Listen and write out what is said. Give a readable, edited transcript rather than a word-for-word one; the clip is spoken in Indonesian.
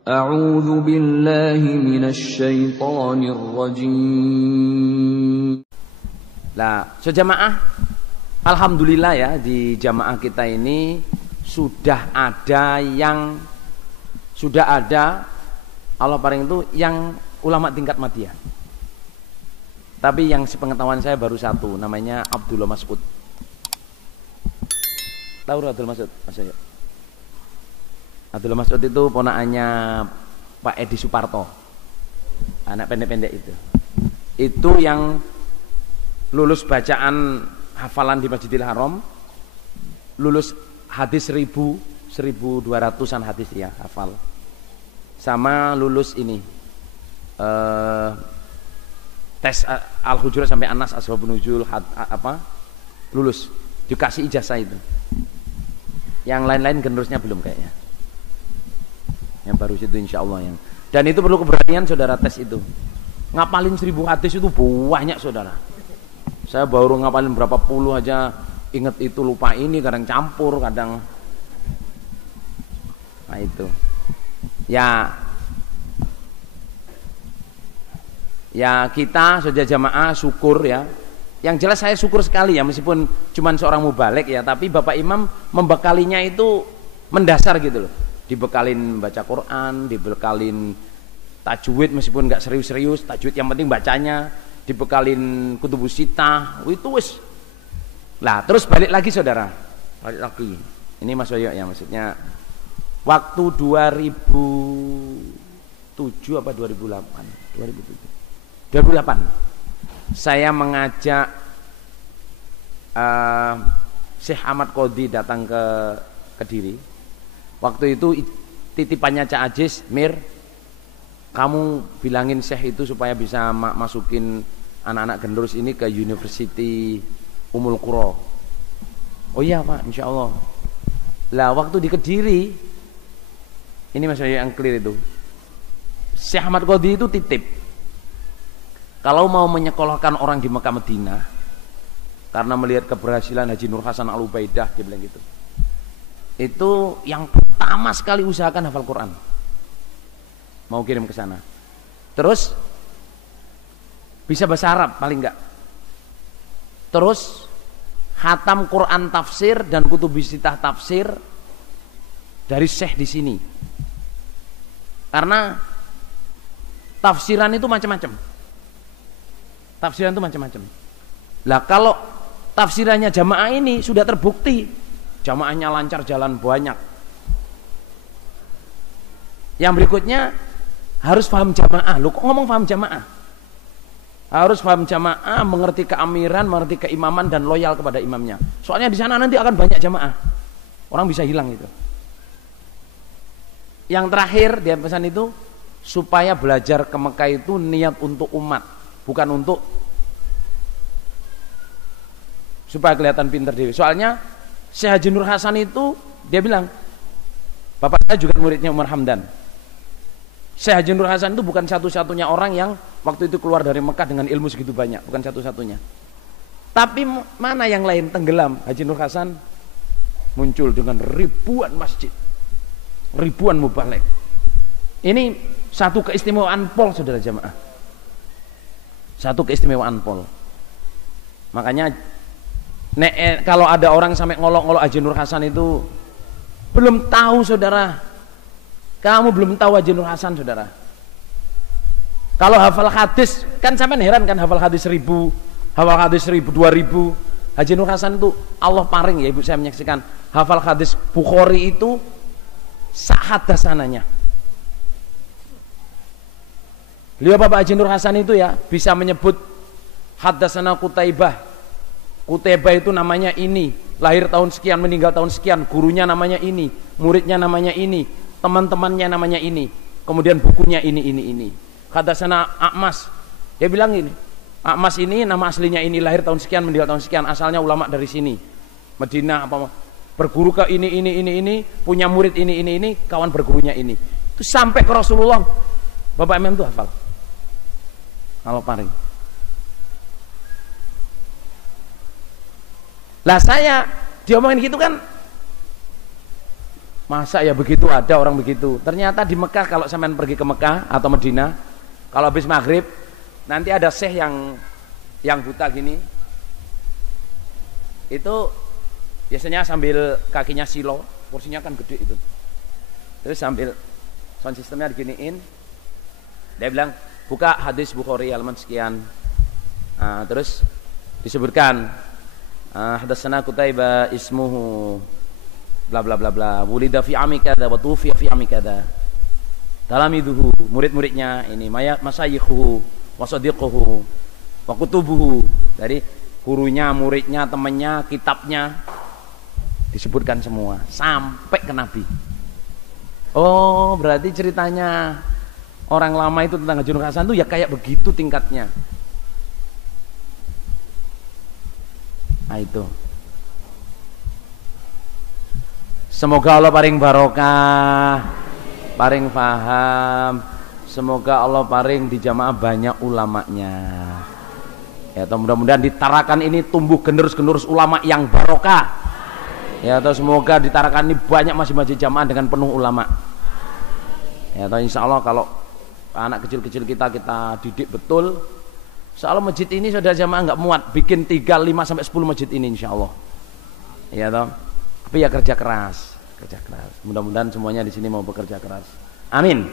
A'udzu billahi minasy syaithanir rajim. Lah, sejamaah, alhamdulillah ya, di jamaah kita ini sudah ada Allah paling itu yang ulama tingkat madiyah. Tapi yang sepengetahuan saya baru satu, namanya Abdullah Mas'ud. Tahu Abdullah Mas'ud? Mas Abdullah Mas'ud itu ponakannya Pak Edi Suparto, anak pendek-pendek itu. Itu yang lulus bacaan hafalan di Masjidil Haram, lulus hadis 1200-an hadis ya hafal, sama lulus ini tes Al-Hujurat sampai An-Nas, Asbabun Nuzul, lulus, dikasih ijazah itu. Yang lain-lain generusnya belum kayaknya. Yang baru itu insya Allah yang. Dan itu perlu keberanian saudara tes itu. Ngapalin 1000 hadis itu banyak saudara. Saya baru ngapalin berapa puluh aja, inget itu lupa ini, kadang campur, kadang. Nah itu. Ya kita saudara jamaah syukur ya. Yang jelas saya syukur sekali ya, meskipun cuma seorang mubaligh ya, tapi Bapak Imam membekalinya itu mendasar gitu loh. Dibekalin baca Quran, dibekalin tajwid meskipun nggak serius-serius, tajwid yang penting bacanya, dibekalin kutubus sitah, itu wis. Lah, terus balik lagi saudara. Balik lagi. Ini Mas Yoyo ya, maksudnya waktu 2007 apa 2008? 2008. Saya mengajak Syekh Ahmad Qodhi datang ke Kediri. Waktu itu titipannya Cak Aziz, Mir, kamu bilangin Syekh itu supaya bisa masukin anak-anak gendrus ini ke University Ummul Qura. Oh iya Pak, insya Allah. Lah waktu di Kediri, ini maksudnya yang clear itu, Syekh Ahmad Qodhi itu titip, kalau mau menyekolahkan orang di Mekah Madinah, karena melihat keberhasilan Haji Nur Hasan Al-Ubaidah, dia bilang gitu, itu yang pertama sekali usahakan hafal Quran. Mau kirim ke sana. Terus bisa bahasa Arab paling enggak. Terus khatam Quran tafsir dan kutubisitah tafsir dari Syekh di sini. Karena tafsiran itu macam-macam. Tafsiran itu macam-macam. Lah kalau tafsirannya jamaah ini sudah terbukti, jamaahnya lancar, jalan banyak. Yang berikutnya harus paham jamaah. Lu kok ngomong paham jamaah? Harus paham jamaah, mengerti keamiran, mengerti keimaman dan loyal kepada imamnya. Soalnya di sana nanti akan banyak jamaah. Orang bisa hilang itu. Yang terakhir dia pesan itu supaya belajar ke Mekah itu niat untuk umat, bukan untuk supaya kelihatan pintar dewi. Soalnya Syekh Haji Nur Hasan itu dia bilang, bapak saya juga muridnya Umar Hamdan. Syekh Haji Nur Hasan itu bukan satu-satunya orang yang waktu itu keluar dari Mekah dengan ilmu segitu banyak, bukan satu-satunya. Tapi mana yang lain tenggelam? Haji Nur Hasan muncul dengan ribuan masjid, ribuan mubaligh. Ini satu keistimewaan Pol saudara jamaah. Satu keistimewaan Pol. Makanya kalau ada orang sampai ngolok-ngolok Haji Nur Hasan itu belum tahu saudara. Kamu belum tahu Haji Nur Hasan saudara. Kalau hafal hadis kan sampean heran kan, hafal hadis 1000, hafal hadis 1000, 2000. Haji Nur Hasan itu Allah paring ya ibu saya menyaksikan, hafal hadis Bukhari itu sahadasananya. Beliau Bapak Haji Nur Hasan itu ya bisa menyebut hadasana Qutaibah. Qutaibah itu namanya ini, lahir tahun sekian, meninggal tahun sekian, gurunya namanya ini, muridnya namanya ini, teman-temannya namanya ini, kemudian bukunya ini. Hadasana A'mas, dia bilang ini, A'mas ini nama aslinya ini, lahir tahun sekian, meninggal tahun sekian, asalnya ulama dari sini, Madinah apa, berguru ke ini, punya murid ini, kawan bergurunya ini. Itu sampai ke Rasulullah, Bapak Imam itu hafal. Kalau paring. Lah saya diomongin gitu kan, Masa ya begitu, ada orang begitu. Ternyata di Mekah, kalau sampean pergi ke Mekah atau Madinah, kalau habis maghrib nanti ada syekh yang buta gini. Itu biasanya sambil kakinya silo, kursinya kan gede itu. Terus sambil sound sistemnya diginiin, dia bilang buka hadis Bukhari halaman sekian. Terus disebutkan hadatsana Qutaibah ismuhu bla bla bla bla, wulida fi ami kada wa tufiya fi ami kada. Talamiduhu, murid-muridnya ini, masayikhuhu wa sadiquhu wa kutubuhu. Jadi gurunya, muridnya, temannya, kitabnya disebutkan semua sampai ke Nabi. Oh, berarti ceritanya orang lama itu tentang Haji Nur Hasan itu ya kayak begitu tingkatnya. Nah itu. Semoga Allah paring barokah, paring faham. Semoga Allah paring di jamaah banyak ulamanya. Ya, mudah-mudahan di Tarakan ini tumbuh generus-generus ulama yang barokah. Ya, semoga di Tarakan ini banyak masjid-masjid jamaah dengan penuh ulama. Ya, insya Allah kalau anak kecil-kecil kita didik betul, insya Allah masjid ini sudah jamaah nggak muat, bikin 3, 5 sampai 10 masjid ini insya Allah. Ya toh. Tapi ya kerja keras. Mudah-mudahan semuanya di sini mau bekerja keras. Amin.